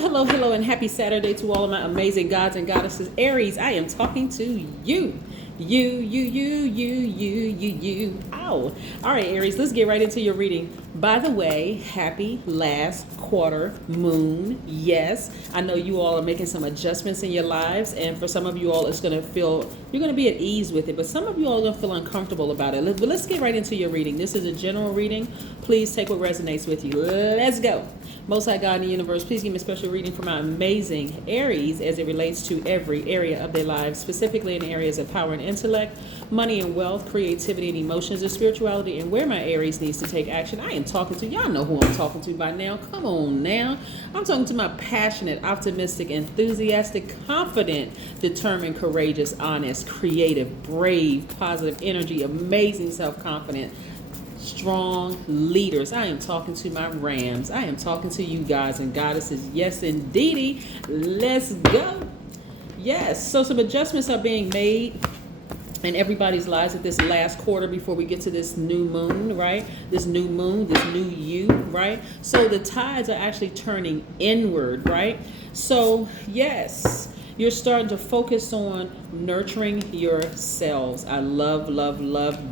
Hello, and happy Saturday to all of my amazing gods and goddesses. Aries, I am talking to you. You. Ow. All right, Aries, let's get right into your reading. By the way, happy last quarter moon. Yes, I know you all are making some adjustments in your lives, and for some of you all, it's going to feel, you're going to be at ease with it, but some of you all are going to feel uncomfortable about it. But let's get right into your reading. This is a general reading. Please take what resonates with you. Let's go. Most High God in the universe, please give me a special reading for my amazing Aries as it relates to every area of their lives, specifically in the areas of power and intellect, money and wealth, creativity and emotions, and spirituality, and where my Aries needs to take action. I am talking to, y'all know who I'm talking to by now. Come on now. I'm talking to my passionate, optimistic, enthusiastic, confident, determined, courageous, honest, creative, brave, positive energy, amazing self-confident, strong leaders. I am talking to my Rams. I am talking to you guys and goddesses. Yes, indeedy. Let's go. Yes. So some adjustments are being made in everybody's lives at this last quarter before we get to this new moon, right? This new moon, this new you, right? So the tides are actually turning inward, right? So yes, you're starting to focus on nurturing yourselves. I love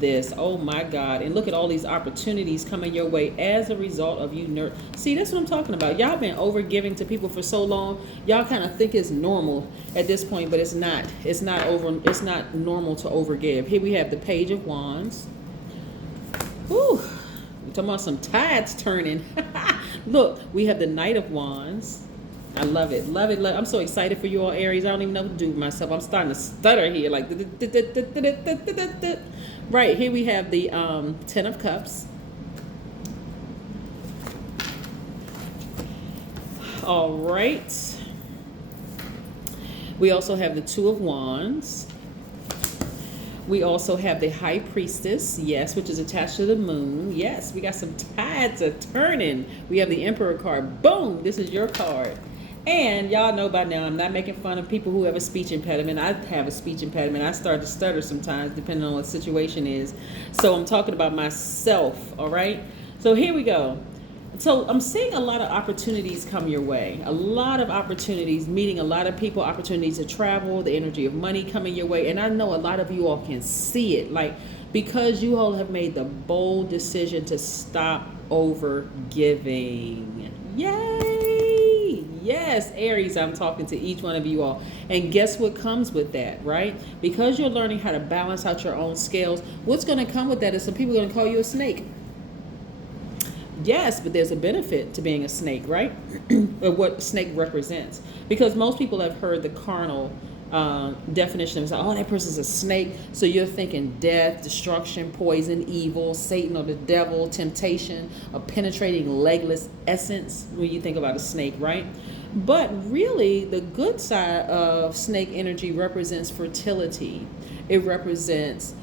this. Oh my God. And look at all these opportunities coming your way as a result of you See, that's what I'm talking about. Y'all been over giving to people for so long. Y'all kind of think it's normal at this point, but it's not. It's not normal to overgive. Here we have the Page of Wands. Whew. We're talking about some tides turning. Look, we have the Knight of Wands. I love it. I'm so excited for you all, Aries. I don't even know what to do with myself. I'm starting to stutter here. Like, right, here we have the Ten of Cups. All right. We also have the Two of Wands. We also have the High Priestess, yes, which is attached to the moon. Yes, we got some tides are turning. We have the Emperor card. Boom, this is your card. And y'all know by now, I'm not making fun of people who have a speech impediment. I have a speech impediment. I start to stutter sometimes, depending on what the situation is. So I'm talking about myself, all right? So here we go. So I'm seeing a lot of opportunities come your way. A lot of opportunities, meeting a lot of people, opportunities to travel, the energy of money coming your way. And I know a lot of you all can see it. Like, because you all have made the bold decision to stop over giving. Yay! Yes, Aries, I'm talking to each one of you all. And guess what comes with that, right? Because you're learning how to balance out your own scales, what's going to come with that is some people are going to call you a snake. Yes, but there's a benefit to being a snake, right? Or what snake represents. Because most people have heard the carnal definition of, oh, that person's a snake. So you're thinking death, destruction, poison, evil, Satan or the devil, temptation, a penetrating legless essence when you think about a snake, right? But really, the good side of snake energy represents fertility. It represents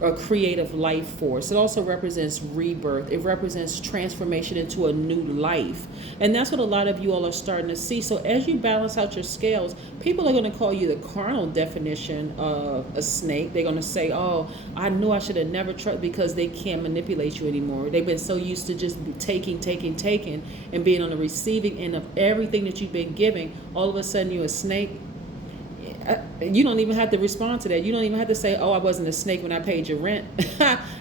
a creative life force. It also represents rebirth. It represents transformation into a new life. And that's what a lot of you all are starting to see. So as you balance out your scales, people are going to call you the carnal definition of a snake. They're going to say, oh, I knew I should have never tried, because they can't manipulate you anymore. They've been so used to just taking, and being on the receiving end of everything that you've been giving. All of a sudden you're a snake. You don't even have to respond to that. You don't even have to say, oh, I wasn't a snake when I paid your rent.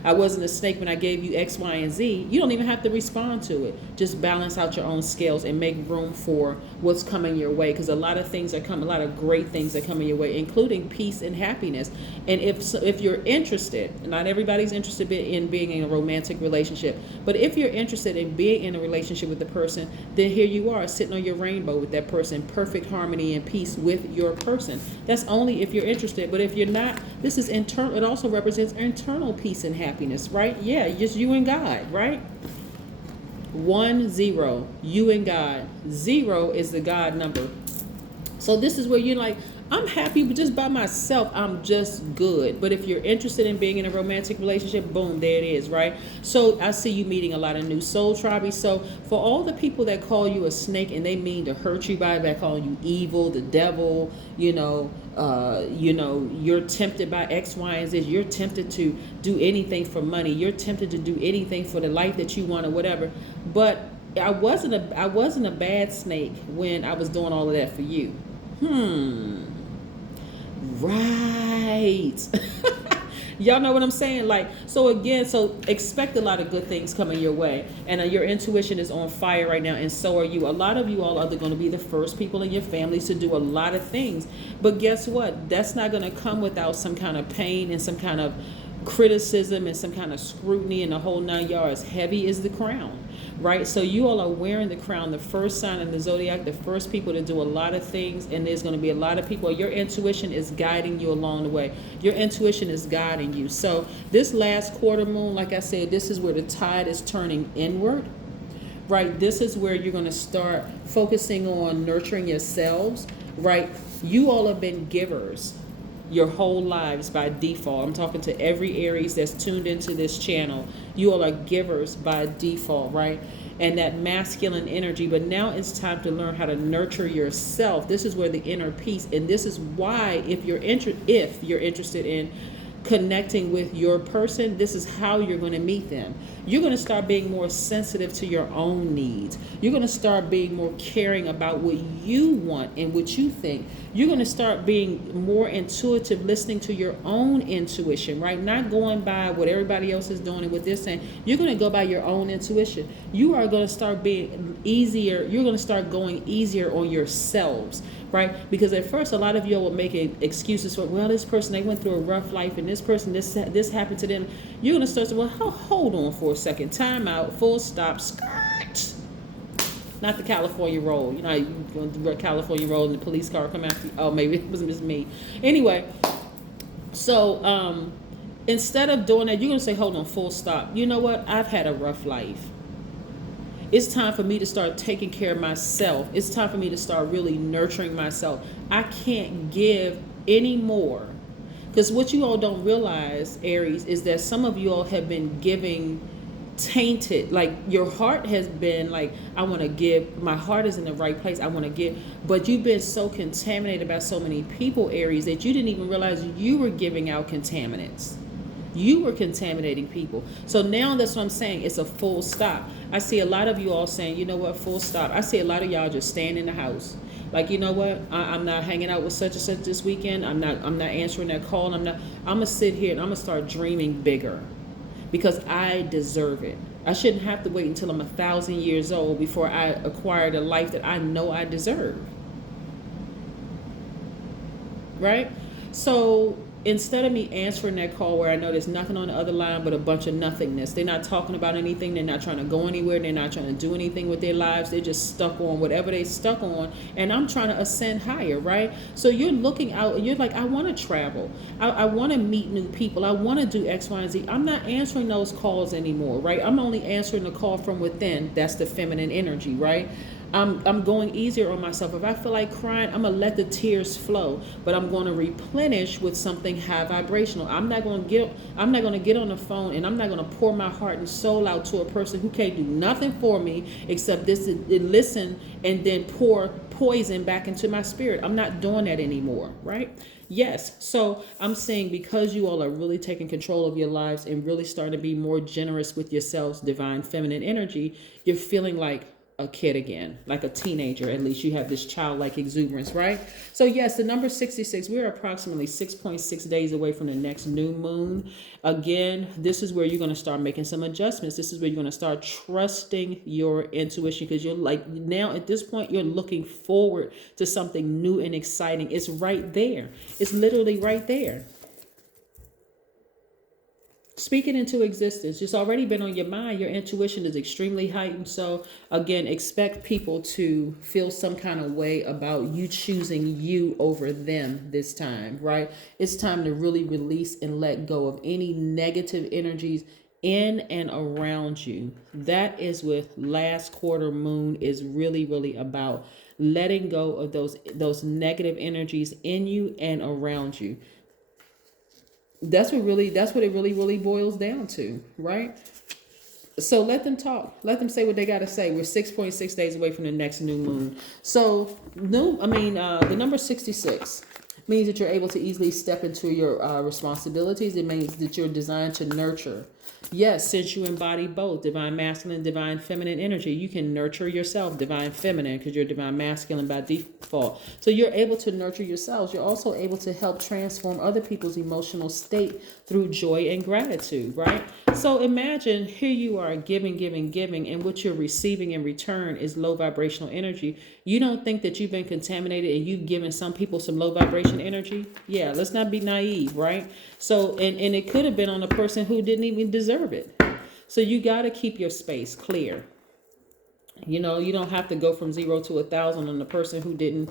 I wasn't a snake when I gave you X, Y, and Z. You don't even have to respond to it. Just balance out your own scales and make room for what's coming your way, because a lot of things are coming, a lot of great things are coming your way, including peace and happiness. And if you're interested, not everybody's interested in being in a romantic relationship, but if you're interested in being in a relationship with the person, then here you are sitting on your rainbow with that person, perfect harmony and peace with your person. That's only if you're interested. But if you're not, this is internal. It also represents internal peace and happiness, right? Yeah, just you and God, right? 1-0, you and God. 0 is the God number. So this is where you're like, I'm happy, but just by myself, I'm just good. But if you're interested in being in a romantic relationship, boom, there it is, right? So I see you meeting a lot of new soul tribes. So for all the people that call you a snake and they mean to hurt you by calling you evil, the devil, you're tempted by X, Y, and Z. You're tempted to do anything for money. You're tempted to do anything for the life that you want or whatever. But I wasn't a bad snake when I was doing all of that for you. Right. Y'all know what I'm saying? Like, so again, so expect a lot of good things coming your way. And your intuition is on fire right now, and so are you. A lot of you all are going to be the first people in your families to do a lot of things. But guess what? That's not going to come without some kind of pain and some kind of criticism and some kind of scrutiny and the whole 9 yards. Heavy is the crown, right? So you all are wearing the crown, the first sign in the zodiac, the first people to do a lot of things, and there's going to be a lot of people. Your intuition is guiding you along the way. Your intuition is guiding you. So this last quarter moon, like I said, this is where the tide is turning inward, right? This is where you're going to start focusing on nurturing yourselves, right? You all have been givers your whole lives by default. I'm talking to every Aries that's tuned into this channel. You all are givers by default, right? And that masculine energy. But now it's time to learn how to nurture yourself. This is where the inner peace, and this is why if you're interested in connecting with your person, this is how you're going to meet them. You're going to start being more sensitive to your own needs. You're going to start being more caring about what you want and what you think. You're going to start being more intuitive, listening to your own intuition, right? Not going by what everybody else is doing and what they're saying. You're going to go by your own intuition. You are going to start being easier. You're going to start going easier on yourselves, right? Because at first, a lot of you will make excuses for, well, this person, they went through a rough life, and this person, this happened to them. You're going to start to, well, hold on for a second. Time out, full stop, skirt. Not the California roll. You know, you go to the California roll and the police car come after you. Oh, maybe it was just me. Anyway, so instead of doing that, you're going to say, hold on, full stop. You know what? I've had a rough life. It's time for me to start taking care of myself. It's time for me to start really nurturing myself. I can't give anymore. Because what you all don't realize, Aries, is that some of you all have been giving tainted. Like your heart has been like, I want to give. My heart is in the right place. I want to give. But you've been so contaminated by so many people, Aries, that you didn't even realize you were giving out contaminants. You were contaminating people. So now that's what I'm saying. It's a full stop. I see a lot of you all saying, you know what, full stop. I see a lot of y'all just staying in the house. Like, you know what, I'm not hanging out with such and such this weekend. I'm not answering that call. I'm gonna sit here and I'm gonna start dreaming bigger because I deserve it. I shouldn't have to wait until I'm 1,000 years old before I acquire the life that I know I deserve. Right? So instead of me answering that call where I know there's nothing on the other line but a bunch of nothingness, they're not talking about anything, they're not trying to go anywhere, they're not trying to do anything with their lives, they're just stuck on whatever they stuck on, and I'm trying to ascend higher, right? So you're looking out and you're like, I want to travel, I want to meet new people, I want to do X, Y, and Z. I'm not answering those calls anymore, right? I'm only answering the call from within. That's the feminine energy, right? I'm going easier on myself. If I feel like crying, I'm going to let the tears flow, but I'm going to replenish with something high vibrational. I'm not going to get on the phone and I'm not going to pour my heart and soul out to a person who can't do nothing for me except listen and then pour poison back into my spirit. I'm not doing that anymore, right? Yes. So I'm saying because you all are really taking control of your lives and really starting to be more generous with yourselves, divine feminine energy, you're feeling like a kid again, like a teenager. At least you have this childlike exuberance, right? So yes, the number 66, we're approximately 6.6 days away from the next new moon. Again, this is where you're going to start making some adjustments. This is where you're going to start trusting your intuition, because you're like, now at this point, you're looking forward to something new and exciting. It's right there. It's literally right there. Speak it into existence. It's already been on your mind. Your intuition is extremely heightened. So again, expect people to feel some kind of way about you choosing you over them this time, right? It's time to really release and let go of any negative energies in and around you. That is with last quarter moon is really, really about letting go of those negative energies in you and around you. That's what it really boils down to, right? So let them talk. Let them say what they got to say. We're 6.6 days away from the next new moon. So the number 66 means that you're able to easily step into your responsibilities. It means that you're designed to nurture. Yes, since you embody both divine masculine, divine feminine energy, you can nurture yourself, divine feminine, because you're divine masculine by default. So you're able to nurture yourselves. You're also able to help transform other people's emotional state through joy and gratitude, right? So imagine here you are giving, giving, giving, and what you're receiving in return is low vibrational energy. You don't think that you've been contaminated and you've given some people some low vibration energy? Yeah, let's not be naive, right? So, and it could have been on a person who didn't even deserve it. So you got to keep your space clear. You know, you don't have to go from 0 to 1,000 on the person who didn't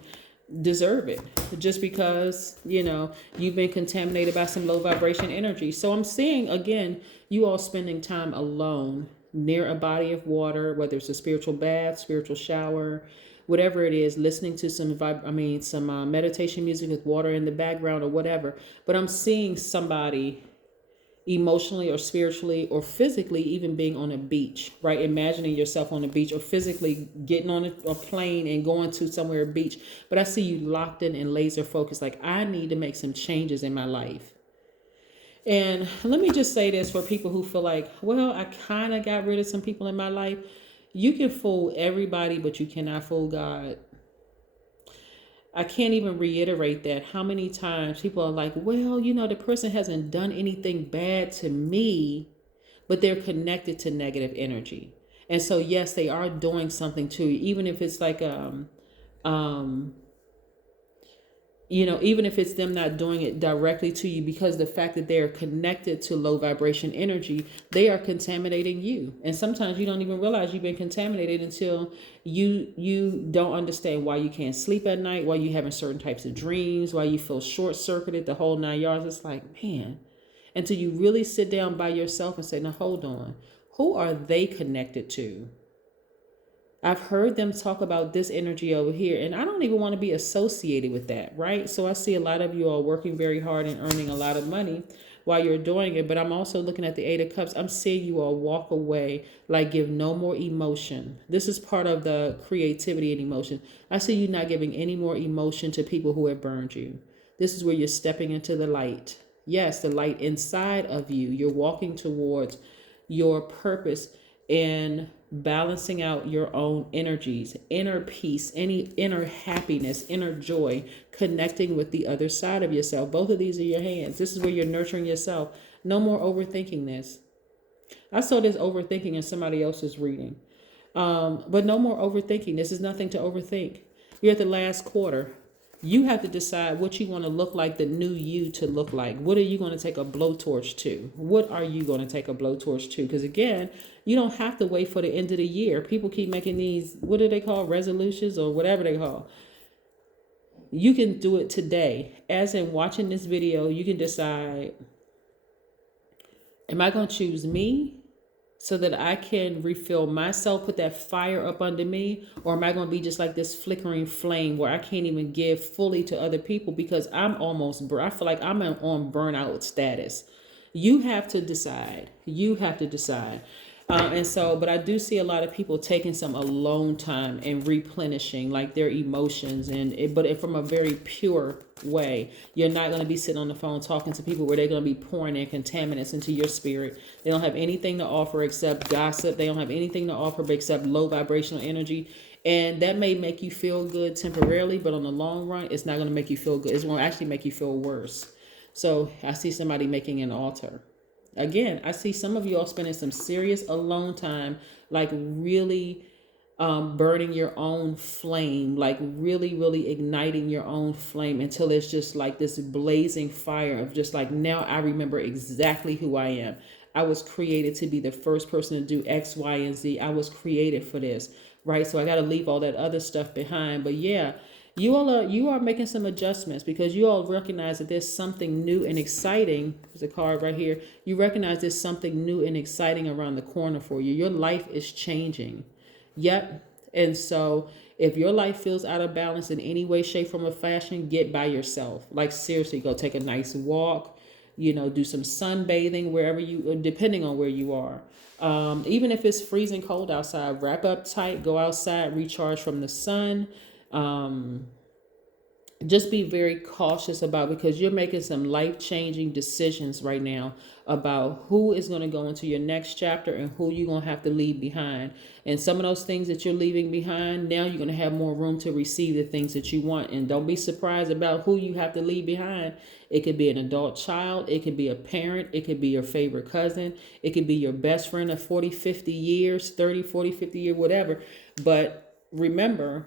deserve it just because, you know, you've been contaminated by some low vibration energy. So I'm seeing, again, you all spending time alone near a body of water, whether it's a spiritual bath, spiritual shower, whatever it is, listening to some meditation music with water in the background or whatever. But I'm seeing somebody emotionally or spiritually or physically even being on a beach, right? Imagining yourself on a beach, or physically getting on a plane and going to somewhere beach. But I see you locked in and laser focused, like, I need to make some changes in my life. And let me just say this for people who feel like, well, I kind of got rid of some people in my life. You can fool everybody, but you cannot fool God. I can't even reiterate that. How many times people are like, well, you know, the person hasn't done anything bad to me, but they're connected to negative energy. And so, yes, they are doing something to you, even if it's like, you know, even if it's them not doing it directly to you, because the fact that they're connected to low vibration energy, they are contaminating you. And sometimes you don't even realize you've been contaminated until you don't understand why you can't sleep at night, why you having certain types of dreams, why you feel short circuited, the whole 9 yards. It's like, man, until you really sit down by yourself and say, now hold on, who are they connected to? I've heard them talk about this energy over here, and I don't even want to be associated with that, right? So I see a lot of you all working very hard and earning a lot of money while you're doing it. But I'm also looking at the Eight of Cups. I'm seeing you all walk away, like give no more emotion. This is part of the creativity and emotion. I see you not giving any more emotion to people who have burned you. This is where you're stepping into the light. Yes, the light inside of you. You're walking towards your purpose and balancing out your own energies, inner peace, any inner happiness, inner joy, connecting with the other side of yourself. Both of these are your hands. This is where you're nurturing yourself. No more overthinking this. I saw this overthinking in somebody else's reading. But no more overthinking. This is nothing to overthink. You're at the last quarter. You have to decide what you want to look like, the new you to look like. What are you going to take a blowtorch to? What are you going to take a blowtorch to? Because again, you don't have to wait for the end of the year. People keep making these, what do they call, resolutions or whatever they call. You can do it today. As in watching this video, you can decide, am I going to choose me so that I can refill myself, put that fire up under me? Or am I going to be just like this flickering flame where I can't even give fully to other people because I feel like I'm on burnout status. You have to decide. You have to decide. But I do see a lot of people taking some alone time and replenishing like their emotions, but from a very pure way. You're not going to be sitting on the phone talking to people where they're going to be pouring in contaminants into your spirit. They don't have anything to offer except gossip. They don't have anything to offer except low vibrational energy. And that may make you feel good temporarily, but on the long run, it's not going to make you feel good. It's going to actually make you feel worse. So I see somebody making an altar. Again, I see some of you all spending some serious alone time, like really burning your own flame, like really, really igniting your own flame until it's just like this blazing fire of just like, now I remember exactly who I am. I was created to be the first person to do X, Y, and Z. I was created for this, right? So I got to leave all that other stuff behind. But yeah, you are making some adjustments because you all recognize that there's something new and exciting. There's a card right here. You recognize there's something new and exciting around the corner for you. Your life is changing. Yep. And so if your life feels out of balance in any way, shape, form, or fashion, get by yourself. Like seriously, go take a nice walk, do some sunbathing wherever depending on where you are. Even if it's freezing cold outside, wrap up tight, go outside, recharge from the sun. just be very cautious about, because you're making some life-changing decisions right now about who is going to go into your next chapter and who you're going to have to leave behind. And some of those things that you're leaving behind, now you're going to have more room to receive the things that you want. And don't be surprised about who you have to leave behind. It could be an adult child, it could be a parent, it could be your favorite cousin, it could be your best friend of 40, 50 years, 30, 40, 50 years, whatever. But remember,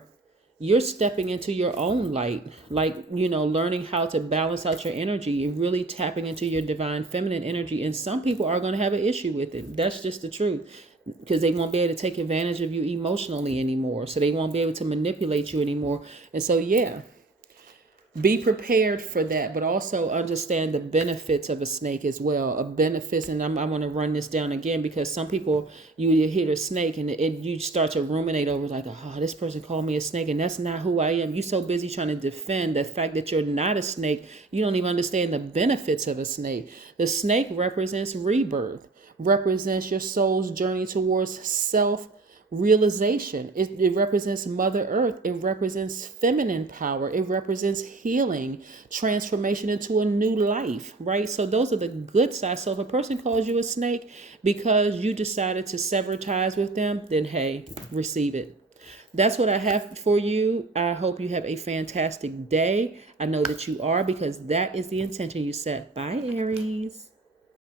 you're stepping into your own light, like, learning how to balance out your energy and really tapping into your divine feminine energy. And some people are going to have an issue with it. That's just the truth, because they won't be able to take advantage of you emotionally anymore. So they won't be able to manipulate you anymore. And so, yeah, be prepared for that, but also understand the benefits of a snake as well. A benefits, and I want to run this down again, because some people, you hit a snake and you start to ruminate over, like, oh, this person called me a snake and that's not who I am. You're so busy trying to defend the fact that you're not a snake, you don't even understand the benefits of a snake. The snake represents rebirth, represents your soul's journey towards self realization. It represents Mother Earth. It represents feminine power. It represents healing, transformation into a new life, right? So those are the good sides. So if a person calls you a snake because you decided to sever ties with them, then hey, receive it. That's what I have for you. I hope you have a fantastic day. I know that you are, because that is the intention you set. Bye, Aries.